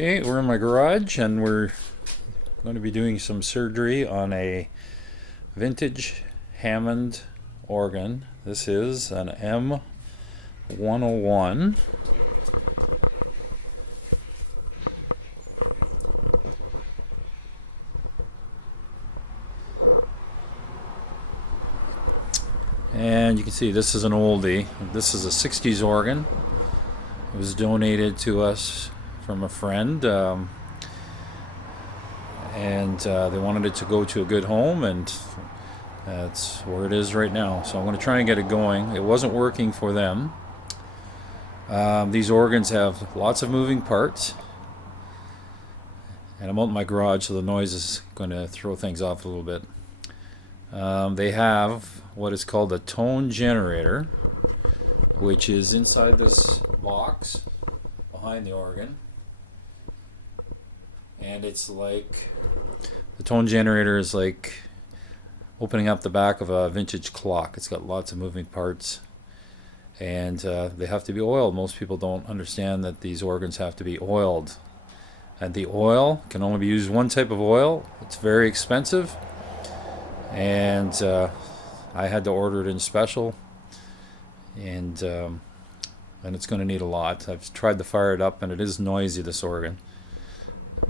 Okay, we're in my garage and we're going to be doing some surgery on a vintage Hammond organ. This is an M101. And you can see this is an oldie. This is a 60s organ. It was donated to us from a friend, and they wanted it to go to a good home, and that's where it is right now. So I'm going to try and get it going. It wasn't working for them. These organs have lots of moving parts, and I'm out in my garage, so the noise is going to throw things off a little bit. They have what is called a tone generator, which is inside this box behind the organ. And it's like, the tone generator is like opening up the back of a vintage clock. It's got lots of moving parts, and they have to be oiled. Most people don't understand that these organs have to be oiled, and the oil can only be used one type of oil. It's very expensive, and I had to order it in special, and it's going to need a lot. I've tried to fire it up, and it is noisy, this organ.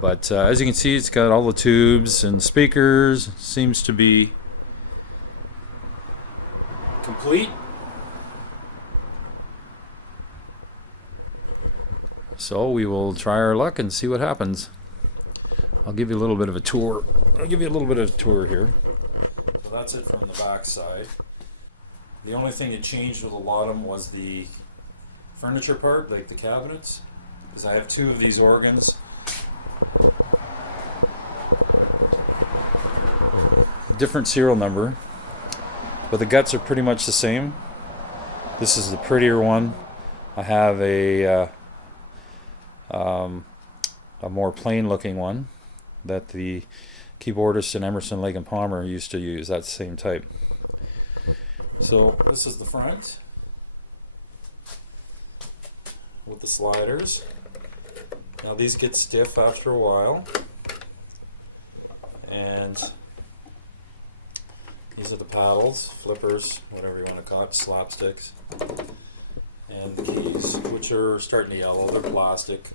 But as you can see, it's got all the tubes and speakers. Seems to be complete. So we will try our luck and see what happens. I'll give you a little bit of a tour. Here. So that's it from the back side. The only thing that changed with a lot of them was the furniture part, like the cabinets, because I have two of these organs. Different serial number, but the guts are pretty much the same. This is the prettier one. I have a more plain looking one that the keyboardists in Emerson, Lake and Palmer used to use. That same type. So this is the front with the sliders. Now these get stiff after a while, and these are the paddles, flippers, whatever you want to call it, slapsticks, and the keys, which are starting to yellow. They're plastic,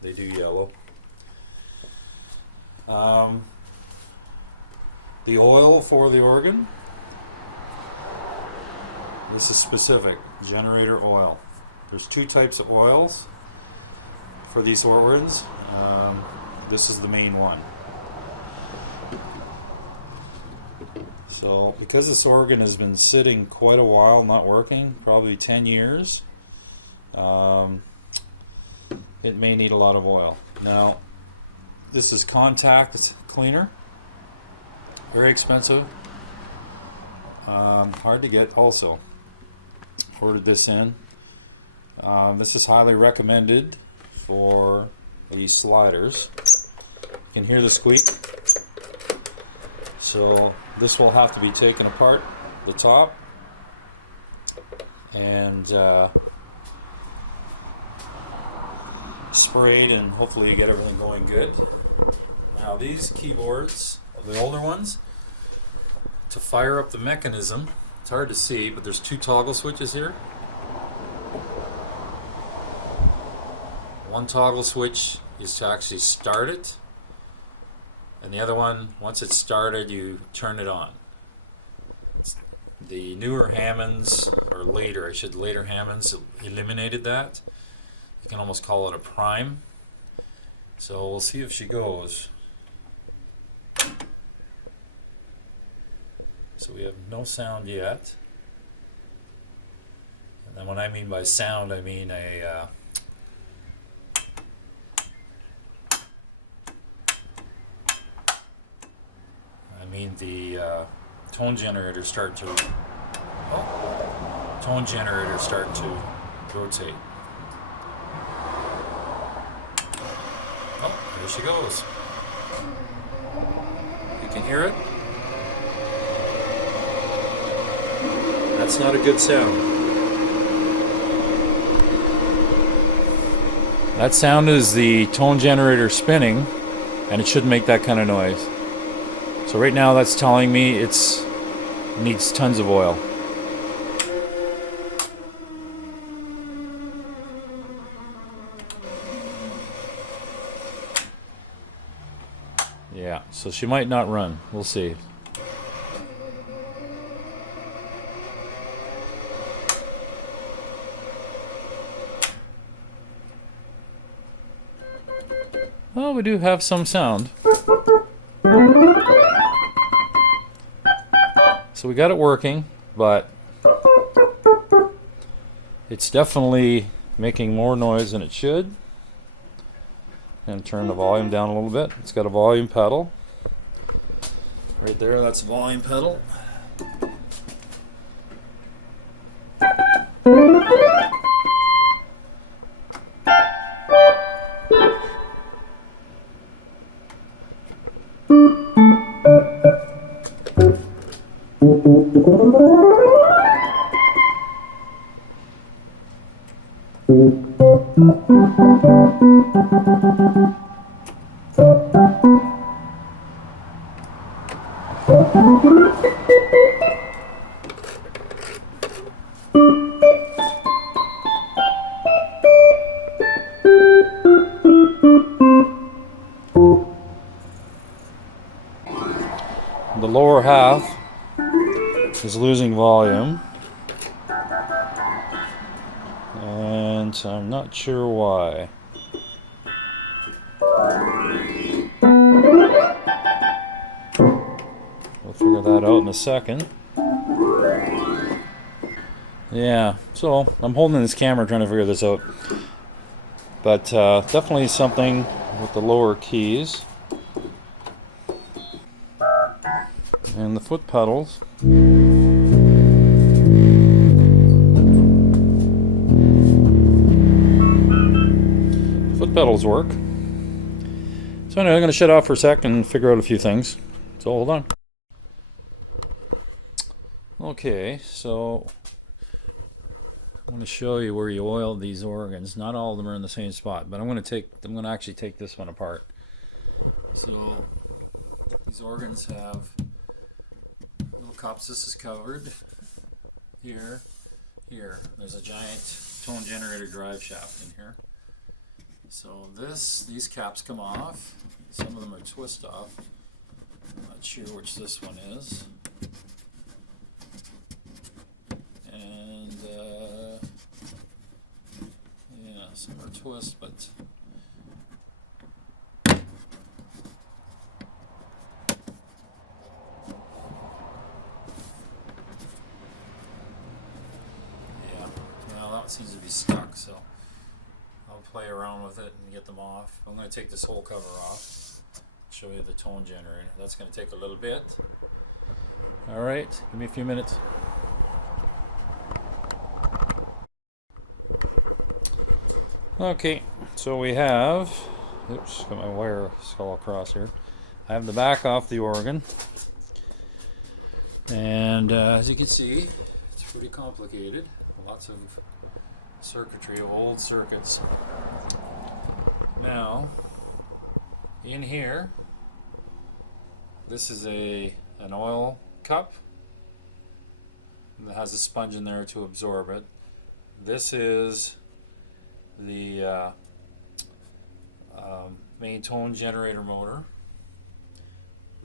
they do yellow. The oil for the organ, this is specific, generator oil. There's two types of oils for these organs. This is the main one. So because this organ has been sitting quite a while not working, probably 10 years, it may need a lot of oil. Now this is contact cleaner, very expensive, hard to get also. Ordered this in. This is highly recommended for these sliders. You can hear the squeak. So this will have to be taken apart, the top, and sprayed, and hopefully you get everything going good. Now these keyboards, the older ones, to fire up the mechanism, it's hard to see, but there's two toggle switches here. One toggle switch is to actually start it, and the other one, once it's started, you turn it on. The newer Hammonds, or later Hammonds, eliminated that. You can almost call it a prime. So we'll see if she goes. So we have no sound yet. And then when I mean by sound, I mean the tone generator start to rotate. Oh, there she goes. You can hear it. That's not a good sound. That sound is the tone generator spinning, and it should make that kind of noise. So right now that's telling me it needs tons of oil. Yeah, so she might not run. We'll see. Well, we do have some sound. So we got it working, but it's definitely making more noise than it should. And turn the volume down a little bit. It's got a volume pedal. Right there, that's the volume pedal. The lower half is losing volume, and I'm not sure why. We'll figure that out in a second. Yeah, so I'm holding this camera trying to figure this out. But definitely something with the lower keys. And the foot pedals. Foot pedals work. So anyway, I'm going to shut off for a sec and figure out a few things. So hold on. Okay, so I want to show you where you oil these organs. Not all of them are in the same spot, but I'm going to actually take this one apart. So these organs have little cups. This is covered here. There's a giant tone generator drive shaft in here. So these caps come off. Some of them are twist off. I'm not sure which this one is. And yeah, some are twist, but yeah, now that one seems to be stuck, so I'll play around with it and get them off. I'm going to take this whole cover off, show you the tone generator. That's going to take a little bit. Alright, give me a few minutes. Okay, so we have, oops, got my wire all across here. I have the back off the organ, and as you can see, it's pretty complicated. Lots of circuitry, old circuits. Now, in here, this is an oil cup that has a sponge in there to absorb it. This is the main tone generator motor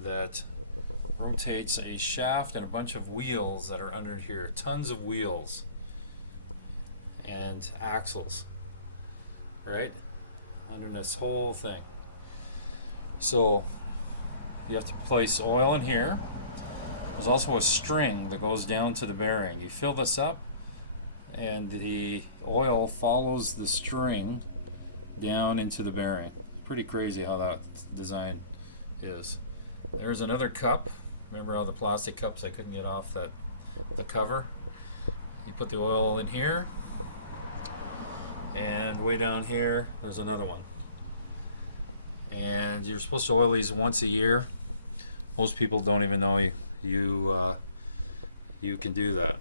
that rotates a shaft and a bunch of wheels that are under here. Tons of wheels and axles, right, under this whole thing. So you have to place oil in here. There's also a string that goes down to the bearing. You fill this up, and the oil follows the string down into the bearing. Pretty crazy how that design is. There's another cup. Remember all the plastic cups I couldn't get off the cover? You put the oil in here, and way down here there's another one. And you're supposed to oil these once a year. Most people don't even know you can do that.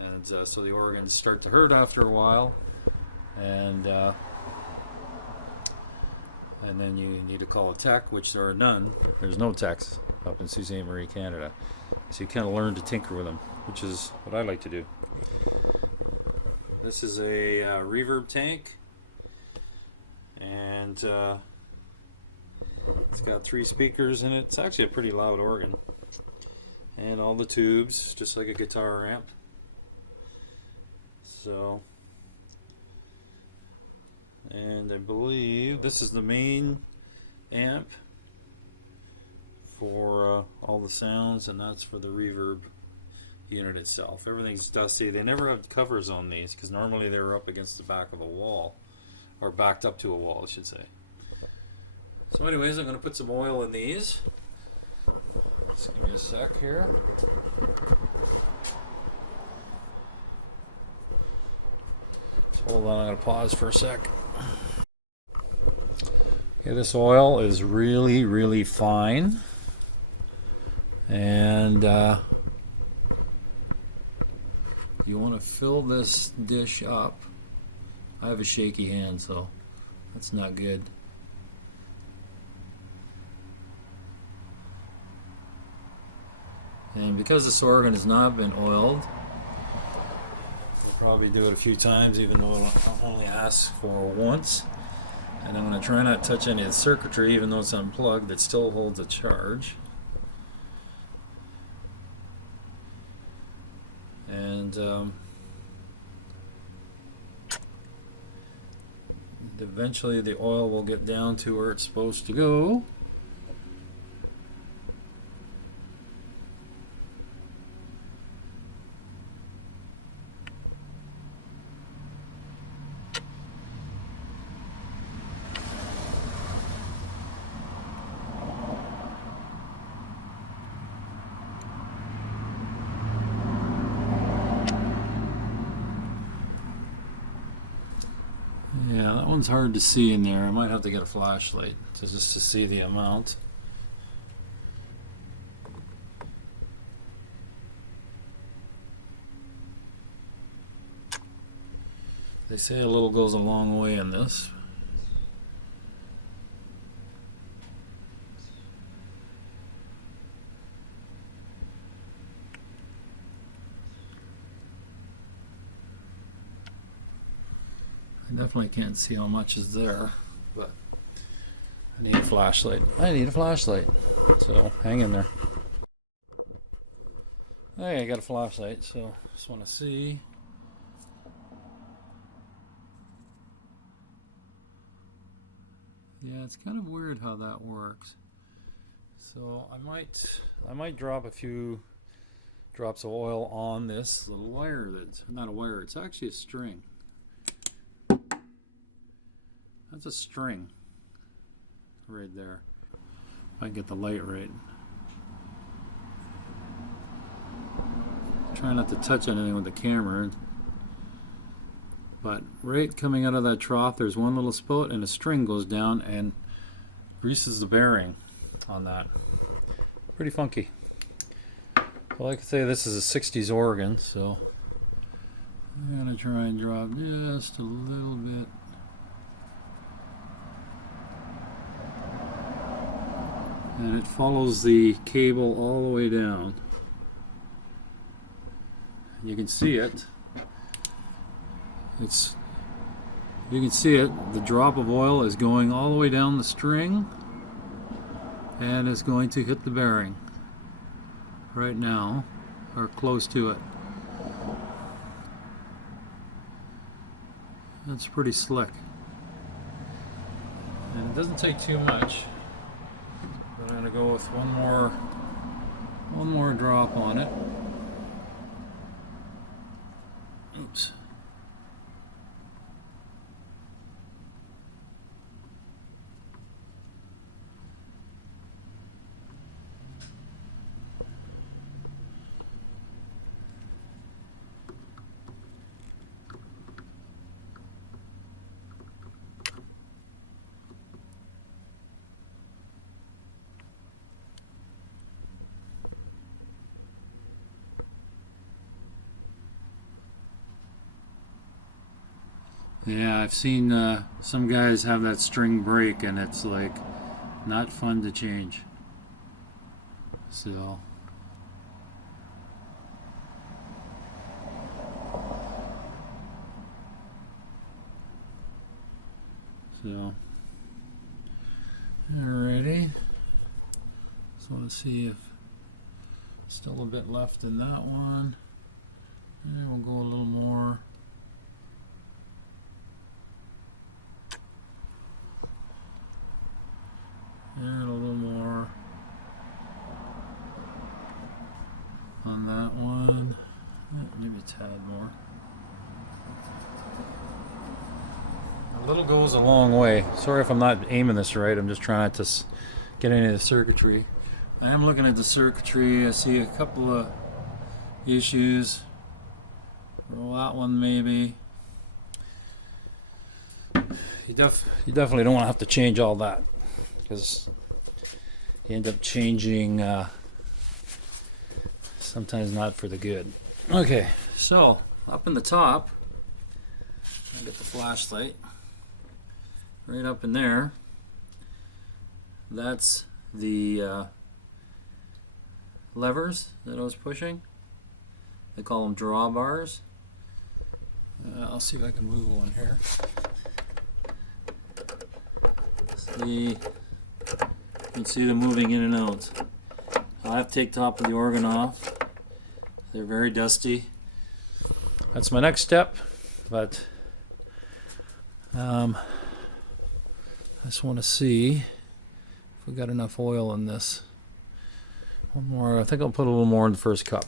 And so the organs start to hurt after a while, and and then you need to call a tech, which there are none. There's no techs up in Sault Ste. Marie, Canada. So you kind of learn to tinker with them, which is what I like to do. This is a reverb tank, and it's got 3 speakers in it. It's actually a pretty loud organ, and all the tubes, just like a guitar amp. So, and I believe this is the main amp for all the sounds, and that's for the reverb unit itself. Everything's dusty. They never have covers on these because normally they were up against the back of a wall, or backed up to a wall, I should say. So anyways, I'm going to put some oil in these. Just give me a sec here. So hold on, I'm going to pause for a sec. Okay, this oil is really, really fine. And you want to fill this dish up. I have a shaky hand, so that's not good. And because this organ has not been oiled, I'll probably do it a few times, even though I'll only ask for once. And I'm going to try not to touch any of the circuitry, even though it's unplugged. It still holds a charge. And eventually the oil will get down to where it's supposed to go. Yeah, that one's hard to see in there. I might have to get a flashlight just to see the amount. They say a little goes a long way in this. I definitely can't see how much is there, but I need a flashlight. I need a flashlight. So hang in there. Hey, I got a flashlight, so just want to see. Yeah, it's kind of weird how that works. So I might drop a few drops of oil on this little wire. That's not a wire, it's actually a string. That's a string right there. If I can get the light right. Try not to touch anything with the camera. But right coming out of that trough, there's one little spout and a string goes down and greases the bearing on that. Pretty funky. Well, like I say, this is a 60s organ, so I'm gonna try and drop just a little bit. And it follows the cable all the way down. You can see it. You can see it. The drop of oil is going all the way down the string and is going to hit the bearing right now, or close to it. That's pretty slick. And it doesn't take too much. But I'm going to go with one more drop on it. Oops. Yeah, I've seen some guys have that string break, and it's like not fun to change. So, alrighty. So let's see if still a bit left in that one. And we'll go a little more. And a little more on that one. Maybe a tad more. A little goes a long way. Sorry if I'm not aiming this right. I'm just trying to get into the circuitry. I am looking at the circuitry. I see a couple of issues. Roll that one maybe. You definitely don't want to have to change all that, because you end up changing sometimes not for the good. Okay, so up in the top, I get the flashlight right up in there. That's the levers that I was pushing. They call them drawbars. I'll see if I can move one here. You can see them moving in and out. I have to take top of the organ off. They're very dusty. That's my next step, but I just want to see if we got enough oil in this. One more. I think I'll put a little more in the first cup.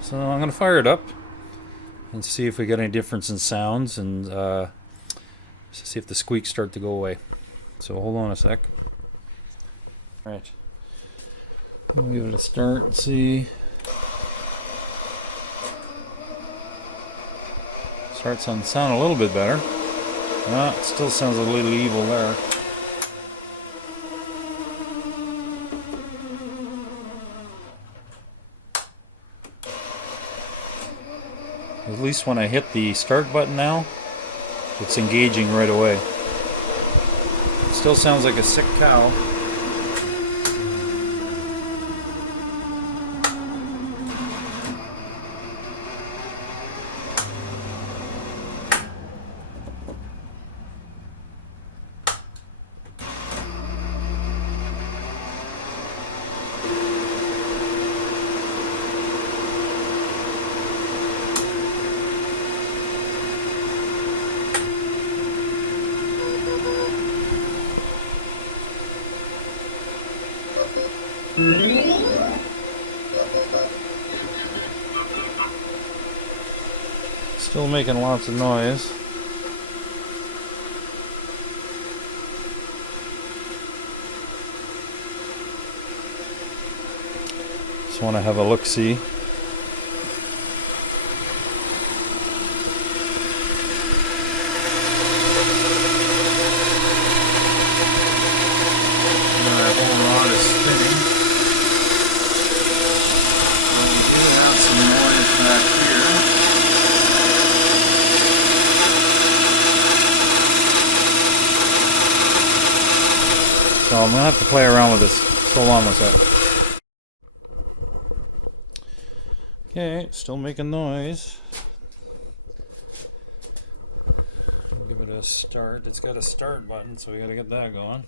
So I'm going to fire it up and see if we get any difference in sounds, and see if the squeaks start to go away. So hold on a sec. Alright. We'll give it a start and see. Starts to sound a little bit better. It still sounds a little evil there. At least when I hit the start button now, it's engaging right away. It still sounds like a sick cow. Still making lots of noise. Just want to have a look-see. That whole rod is spinning. We do have some noise back here. So I'm going to have to play around with this. Hold on one sec. Okay, still making noise. Give it a start. It's got a start button, so we got to get that going.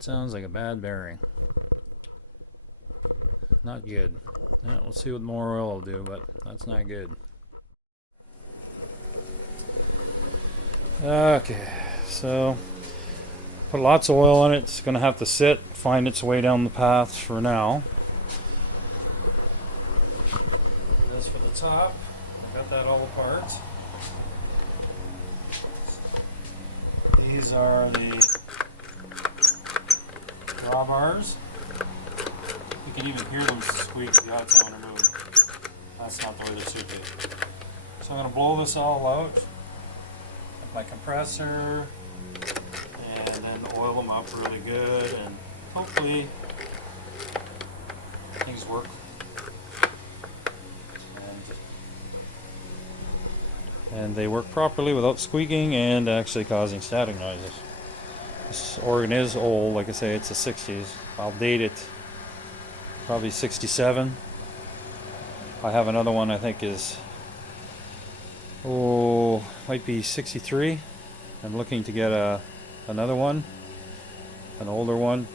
That sounds like a bad bearing. Not good. Yeah, we'll see what more oil will do, but that's not good. Okay, so put lots of oil in it. It's going to have to sit, find its way down the path for now. This for the top. I got that all apart. These are the drawbars. You can even hear them squeak the outside when they're moving. That's not the way they should be. So I'm going to blow this all out with my compressor and then oil them up really good, and hopefully things work. And they work properly without squeaking and actually causing static noises. This organ is old, like I say, it's the 60s. I'll date it probably 67. I have another one I think is, might be 63. I'm looking to get another one, an older one,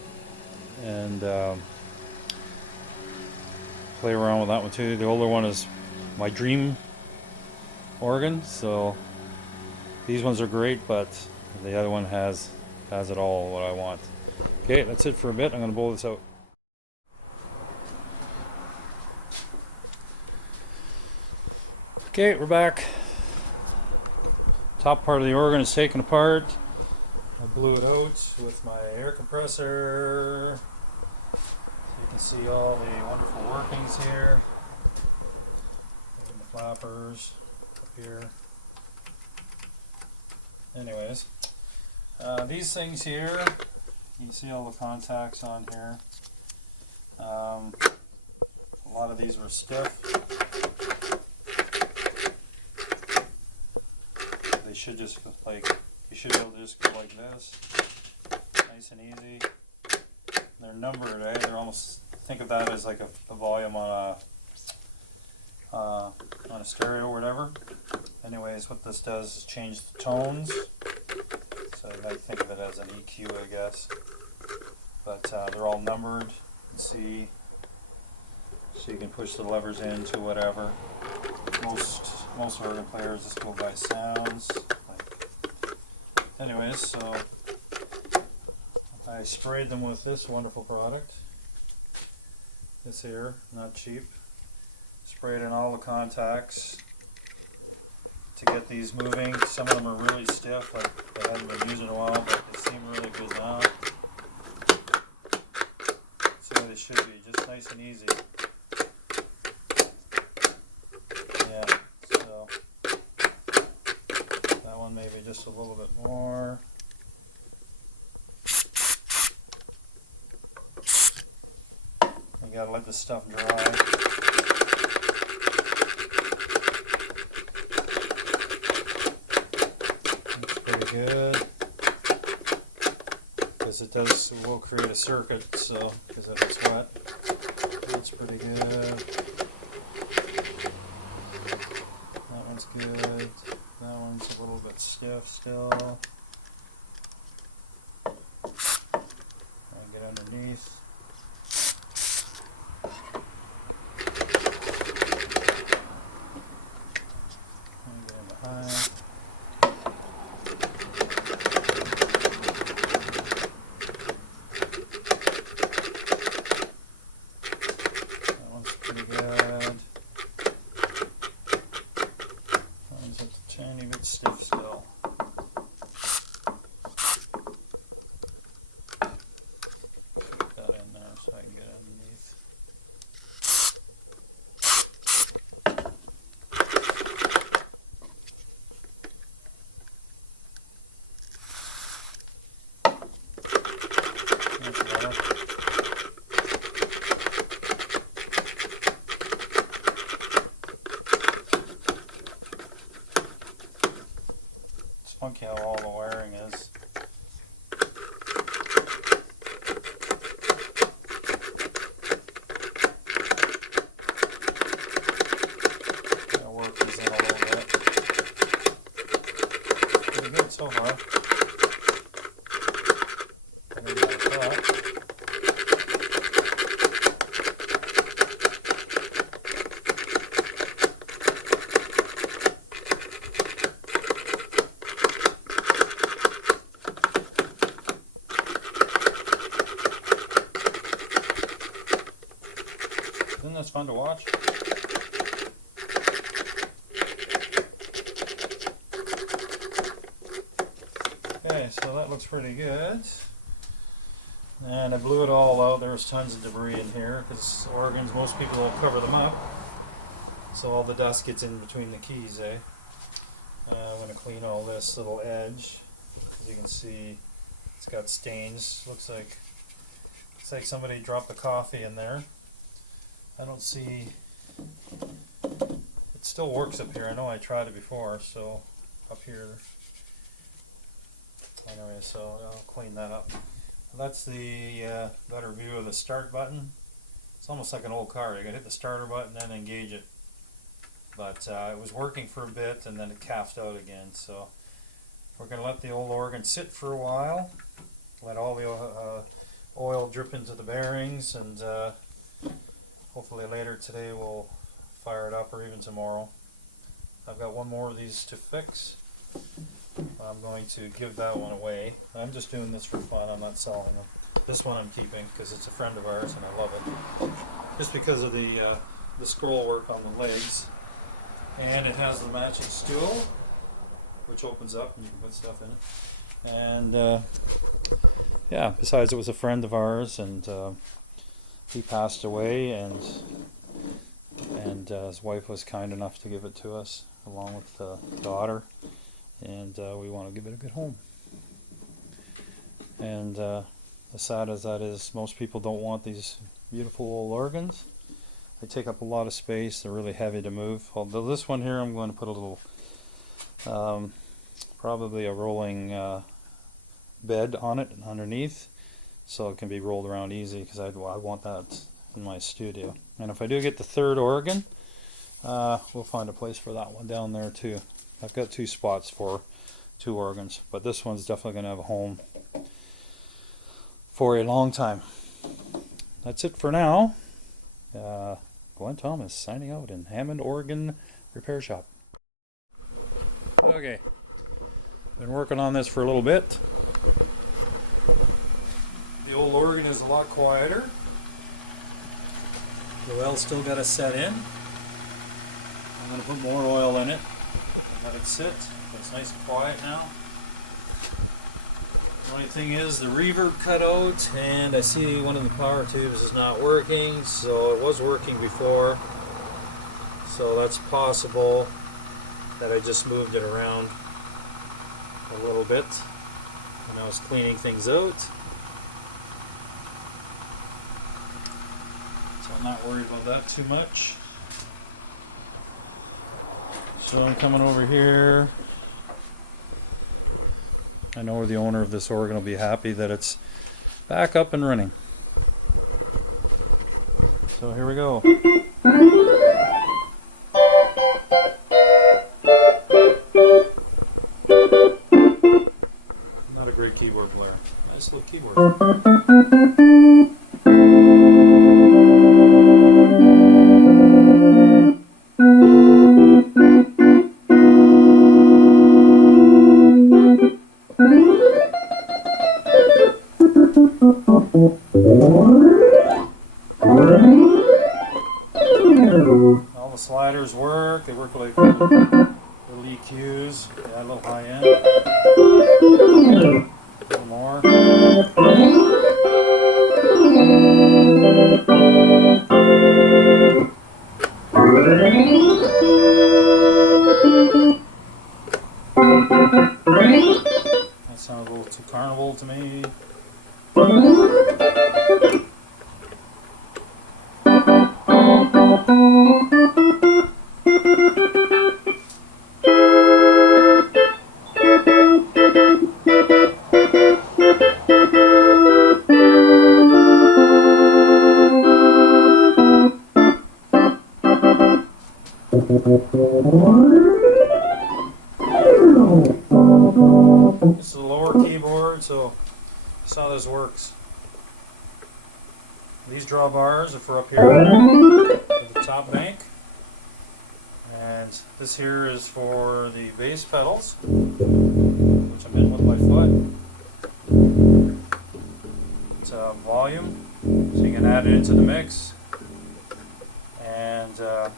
and play around with that one too. The older one is my dream organ, so these ones are great, but the other one has it all what I want. Okay, that's it for a bit. I'm going to blow this out. Okay, we're back. Top part of the organ is taken apart. I blew it out with my air compressor. So you can see all the wonderful workings here. And the flappers up here. Anyways, these things here, you can see all the contacts on here. A lot of these were stiff. They should just you should be able to just go like this, nice and easy. They're numbered, eh? They're almost, think of that as like a volume on a stereo or whatever. Anyways, what this does is change the tones. So you might think of it as an EQ, I guess. But they're all numbered. You can see, so you can push the levers into whatever. Most organ players just go by sounds. Anyways, so I sprayed them with this wonderful product. This here, not cheap. Sprayed in all the contacts to get these moving. Some of them are really stiff, like I haven't been using in a while, but they seem really good now. That's the way they should be, just nice and easy. Yeah, so that one maybe just a little bit more. You gotta let this stuff dry. Good, because it will create a circuit, so because if it's wet, that's pretty good. That one's good. That one's a little bit stiff still. I'll get underneath. And get in behind. Stiff still. Put that in there so I can get underneath. That's better. Funky how all the wiring is. I'll work these in a little bit. Pretty good so far. Better than I thought. Isn't this fun to watch? Okay, so that looks pretty good. And I blew it all out. There's tons of debris in here because organs, most people will cover them up. So all the dust gets in between the keys, eh? I'm going to clean all this little edge. As you can see, it's got stains. Looks like somebody dropped the coffee in there. I don't see. It still works up here. I know I tried it before, so up here. Anyway, so I'll clean that up. That's the better view of the start button. It's almost like an old car. You gotta hit the starter button and engage it. But it was working for a bit and then it calved out again. So we're gonna let the old organ sit for a while. Let all the oil drip into the bearings, and hopefully later today we'll fire it up, or even tomorrow. I've got one more of these to fix. I'm going to give that one away. I'm just doing this for fun. I'm not selling them. This one I'm keeping because it's a friend of ours and I love it. Just because of the scroll work on the legs. And it has the matching stool, which opens up and you can put stuff in it. And yeah, besides it was a friend of ours, and he passed away, and his wife was kind enough to give it to us along with the daughter. And we want to give it a good home. And as sad as that is, most people don't want these beautiful old organs. They take up a lot of space. They're really heavy to move. Although this one here, I'm going to put a little, probably a rolling bed on it underneath, so it can be rolled around easy, because I want that in my studio. And if I do get the third organ, we'll find a place for that one down there too. I've got 2 spots for 2 organs, but this one's definitely going to have a home for a long time. That's it for now. Glenn Thomas signing out in Hammond, Oregon Repair Shop. Okay, been working on this for a little bit. The old organ is a lot quieter. The oil's still got to set in. I'm going to put more oil in it. Let it sit. It's nice and quiet now. The only thing is the reverb cut out, and I see one of the power tubes is not working. So it was working before, so that's possible that I just moved it around a little bit when I was cleaning things out. So I'm not worried about that too much. So I'm coming over here. I know the owner of this organ will be happy that it's back up and running. So here we go. Not a great keyboard player. Nice little keyboard. All the sliders work. They work like little EQs. Yeah, a little high end. A little more. That sounds a little too carnival to me. This is a lower keyboard, so that's how this works. These drawbars are for up here for the top bank, and this here is for the bass pedals, which I'm hitting with my foot. It's volume, so you can add it into the mix. And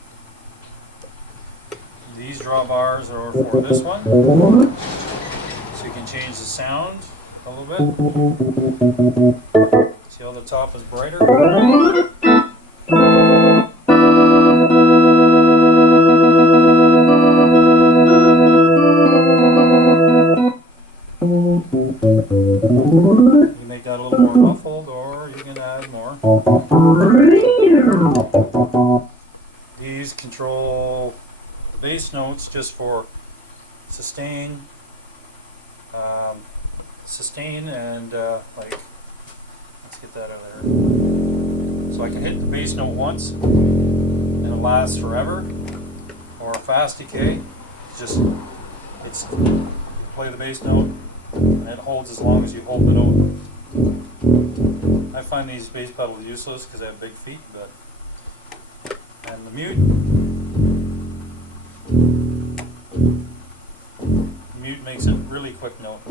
these drawbars are for this one, so you can change the sound a little bit. See how the top is brighter? You can make that a little more muffled, or you can add more. These control the bass notes just for sustain, and like, let's get that out of there. So I can hit the bass note once and it lasts forever. Or fast decay, it's play the bass note and it holds as long as you hold the note. I find these bass pedals useless because I have big feet, but and the mute makes a really quick note.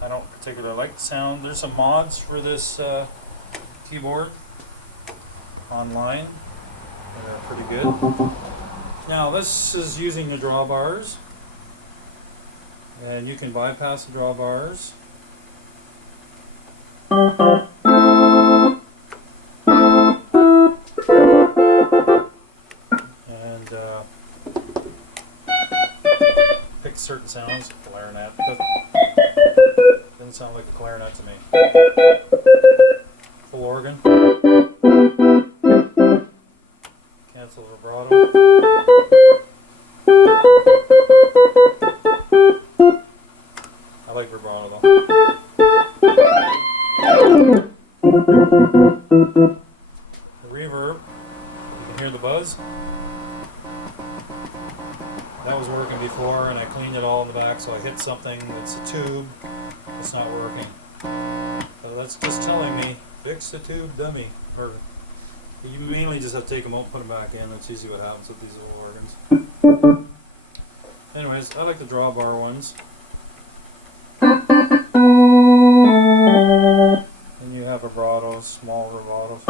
I don't particularly like the sound. There's some mods for this keyboard online that are pretty good. Now this is using the drawbars, and you can bypass the drawbars. And pick certain sounds. Clarinet. Doesn't sound like a clarinet to me. Full organ. Cancel vibrato. I like vibrato though. The reverb, you can hear the buzz. That was working before, and I cleaned it all in the back, so I hit something that's a tube, it's not working. So that's just telling me, fix the tube, dummy. Or you mainly just have to take them out and put them back in. That's usually what happens with these little organs. Anyways, I like the drawbar ones. And you have vibratos, small vibratos.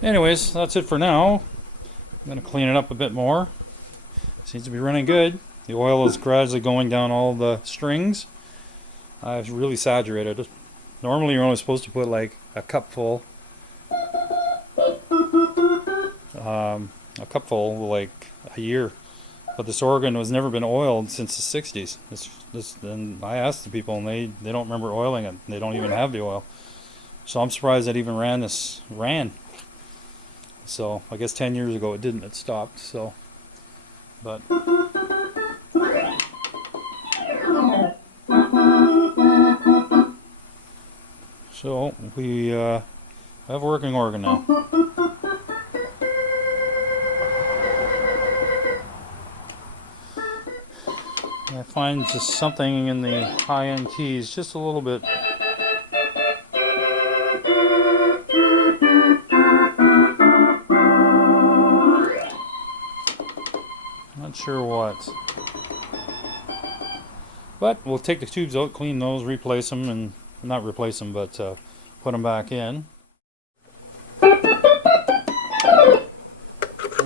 Anyways, that's it for now. I'm going to clean it up a bit more. Seems to be running good. The oil is gradually going down all the strings. I've really saturated it. Normally you're only supposed to put like a cupful. Like a year. But this organ has never been oiled since the 60s. And I asked the people, and they don't remember oiling it. They don't even have the oil. So I'm surprised that even ran. So I guess 10 years ago it didn't. It stopped. So, but so we have a working organ now. I find just something in the high-end keys just a little bit. Not sure what. But we'll take the tubes out, clean those, replace them, and not replace them, but put them back in. And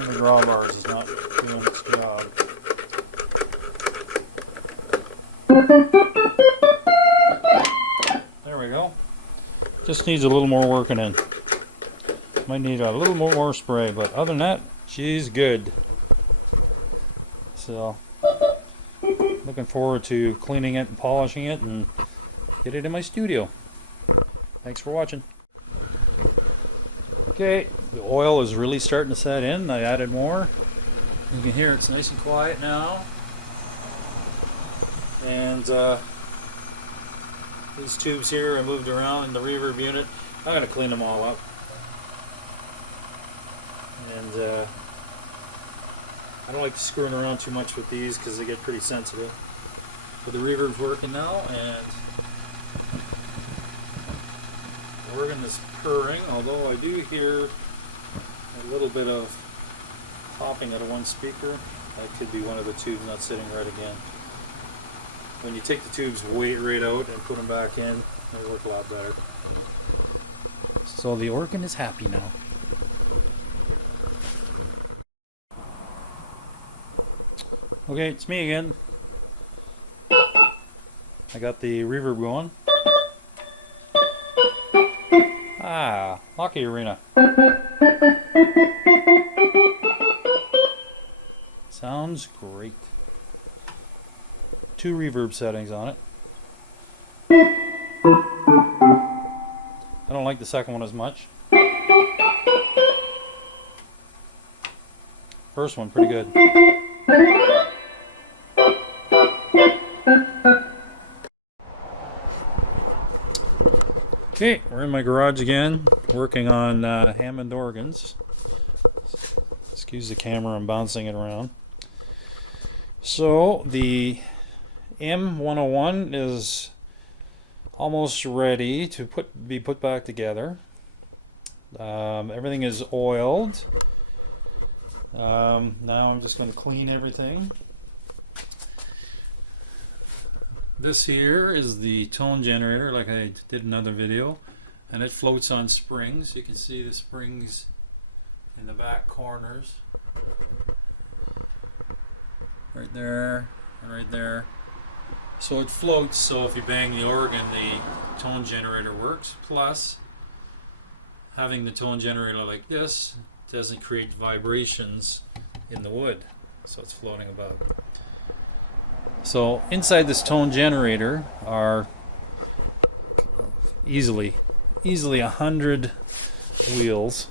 the drawbars is not doing its job. There we go. Just needs a little more working in. Might need a little more spray, but other than that, she's good. So, looking forward to cleaning it and polishing it and get it in my studio. Thanks for watching. Okay, the oil is really starting to set in. I added more. You can hear it's nice and quiet now. And these tubes here I moved around in the reverb unit. I'm going to clean them all up. And I don't like screwing around too much with these because they get pretty sensitive. But the reverb's working now, and organ is purring, although I do hear a little bit of popping out of one speaker. That could be one of the tubes not sitting right again. When you take the tubes right out and put them back in, they work a lot better. So the organ is happy now. Okay, it's me again. I got the reverb going. Ah, Hockey Arena. Sounds great. 2 reverb settings on it. I don't like the second one as much. First one, pretty good. Okay, we're in my garage again, working on Hammond organs. Excuse the camera, I'm bouncing it around. So the M101 is almost ready to be put back together. Everything is oiled. Now I'm just going to clean everything. This here is the tone generator, like I did in another video, and it floats on springs. You can see the springs in the back corners, right there and right there. So it floats, so if you bang the organ, the tone generator works. Plus, having the tone generator like this doesn't create vibrations in the wood, so it's floating above. So inside this tone generator are easily 100 wheels,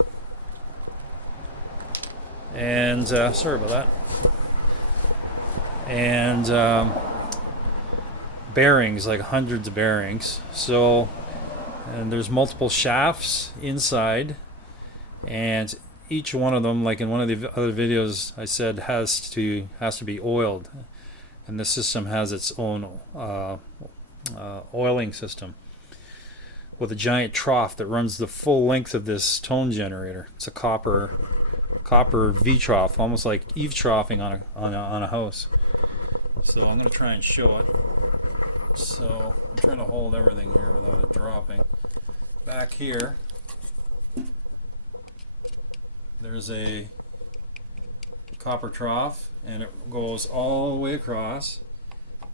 and sorry about that, and bearings, like hundreds of bearings. So, and there's multiple shafts inside, and each one of them, like in one of the other videos I said, has to be oiled. And the system has its own oiling system with a giant trough that runs the full length of this tone generator. It's a copper V trough, almost like eave troughing on a house. So I'm going to try and show it. So I'm trying to hold everything here without it dropping. Back here, there's a copper trough, and it goes all the way across.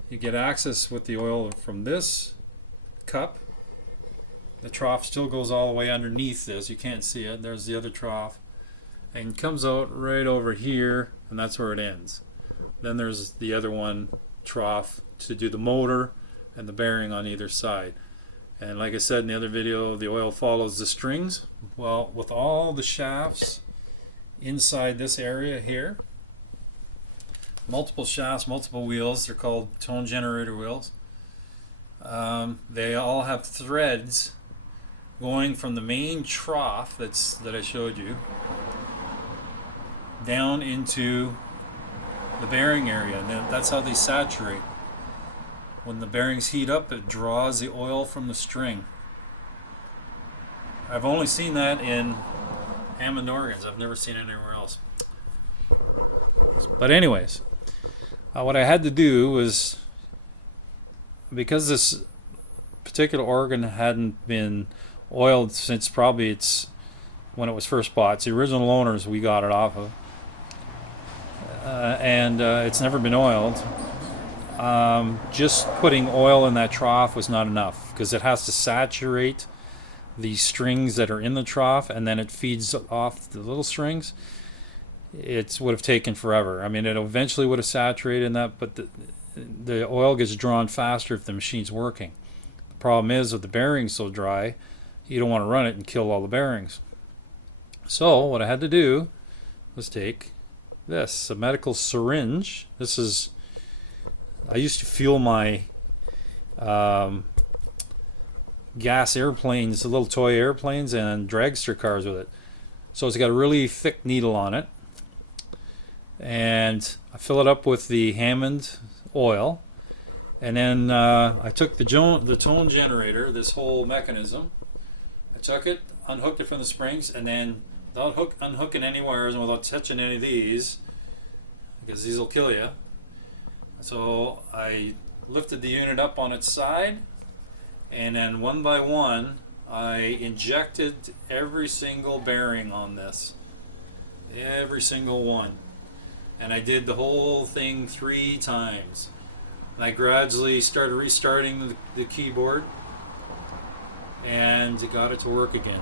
You get access with the oil from this cup. The trough still goes all the way underneath this. You can't see it. There's the other trough, and comes out right over here, and that's where it ends. Then there's the other one trough to do the motor and the bearing on either side. And like I said in the other video, the oil follows the strings. Well, with all the shafts inside this area here, multiple shafts, multiple wheels, they're called tone generator wheels. They all have threads going from the main trough that I showed you down into the bearing area, and that's how they saturate. When the bearings heat up, it draws the oil from the string. I've only seen that in Hammond organs. I've never seen it anywhere else. But anyways, what I had to do was, because this particular organ hadn't been oiled since probably when it was first bought. It's the original owners we got it off of. And it's never been oiled. Just putting oil in that trough was not enough, because it has to saturate the strings that are in the trough, and then it feeds off the little strings. It would have taken forever. I mean, it eventually would have saturated in that, but the oil gets drawn faster if the machine's working. The problem is, with the bearings so dry, you don't want to run it and kill all the bearings. So what I had to do was take this, a medical syringe. This is, I used to fuel my gas airplanes, the little toy airplanes and dragster cars with it. So it's got a really thick needle on it, and I fill it up with the Hammond oil, and then I took the tone generator, this whole mechanism, I took it, unhooked it from the springs, and then without unhooking any wires and without touching any of these, because these will kill you. So I lifted the unit up on its side, and then one by one I injected every single bearing on this. Every single one. And I did the whole thing 3 times. And I gradually started restarting the keyboard and got it to work again.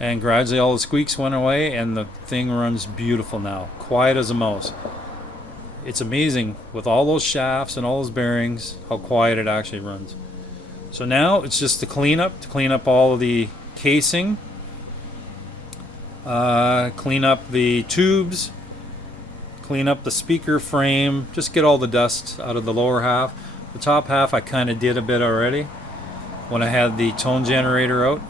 And gradually all the squeaks went away and the thing runs beautiful now. Quiet as a mouse. It's amazing with all those shafts and all those bearings how quiet it actually runs. So now it's just to clean up all of the casing, clean up the tubes, clean up the speaker frame, just get all the dust out of the lower half. The top half I kind of did a bit already when I had the tone generator out.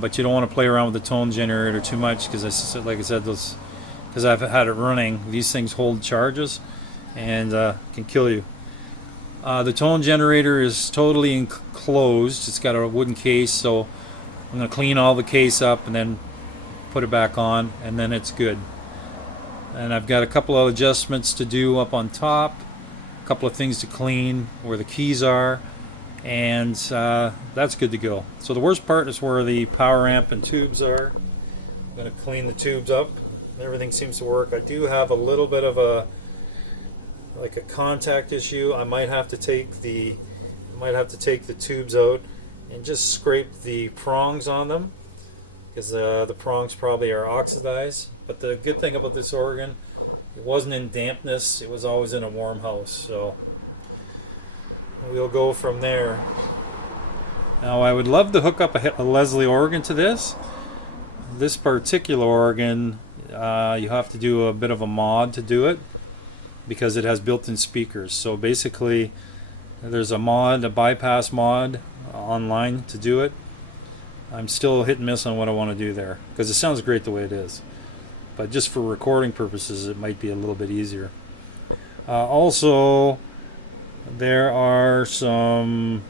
But you don't want to play around with the tone generator too much because, like I said, because I've had it running, these things hold charges and can kill you. The tone generator is totally enclosed. It's got a wooden case, so I'm going to clean all the case up and then put it back on, and then it's good. And I've got a couple of adjustments to do up on top, a couple of things to clean where the keys are, and that's good to go. So the worst part is where the power amp and tubes are. I'm going to clean the tubes up. Everything seems to work. I do have a little bit of a contact issue. I might have to take the tubes out and just scrape the prongs on them because the prongs probably are oxidized. But the good thing about this organ, it wasn't in dampness. It was always in a warm house. So we'll go from there. Now I would love to hook up a Leslie organ to this. This particular organ, you have to do a bit of a mod to do it because it has built-in speakers. So basically there's a bypass mod online to do it. I'm still hit and miss on what I want to do there because it sounds great the way it is, but just for recording purposes it might be a little bit easier. Also there are some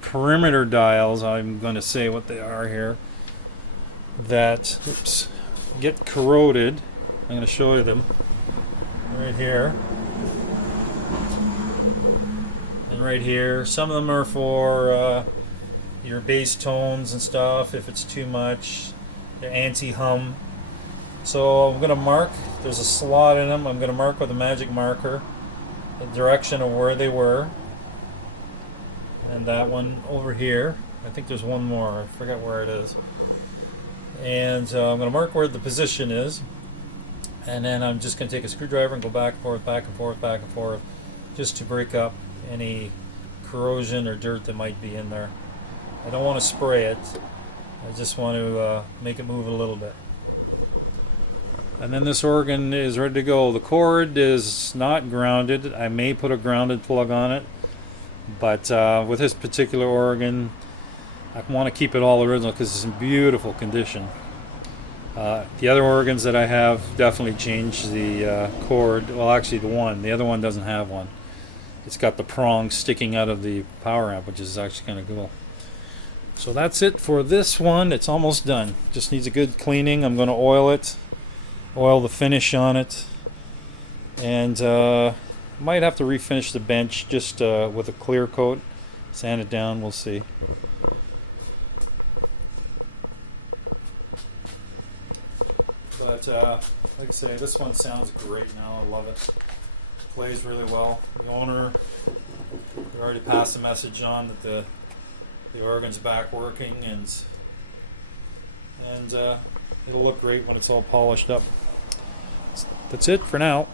perimeter dials, I'm going to say what they are here, that get corroded. I'm going to show you them right here and right here. Some of them are for your bass tones and stuff if it's too much. They're anti-hum. So I'm going to mark, there's a slot in them, I'm going to mark with a magic marker the direction of where they were. And that one over here, I think there's one more, I forgot where it is. And I'm going to mark where the position is, and then I'm just going to take a screwdriver and go back and forth, back and forth, back and forth, just to break up any corrosion or dirt that might be in there. I don't want to spray it, I just want to make it move a little bit. And then this organ is ready to go. The cord is not grounded. I may put a grounded plug on it, but with this particular organ I want to keep it all original because it's in beautiful condition. The other organs that I have definitely changed the cord. Well, actually the other one doesn't have one. It's got the prong sticking out of the power amp, which is actually kind of cool. So that's it for this one. It's almost done. Just needs a good cleaning. I'm going to oil it, oil the finish on it, and might have to refinish the bench just with a clear coat, sand it down, we'll see. But like I say, this one sounds great now. I love it. Plays really well. The owner already passed the message on that the organ's back working, and it'll look great when it's all polished up. That's it for now.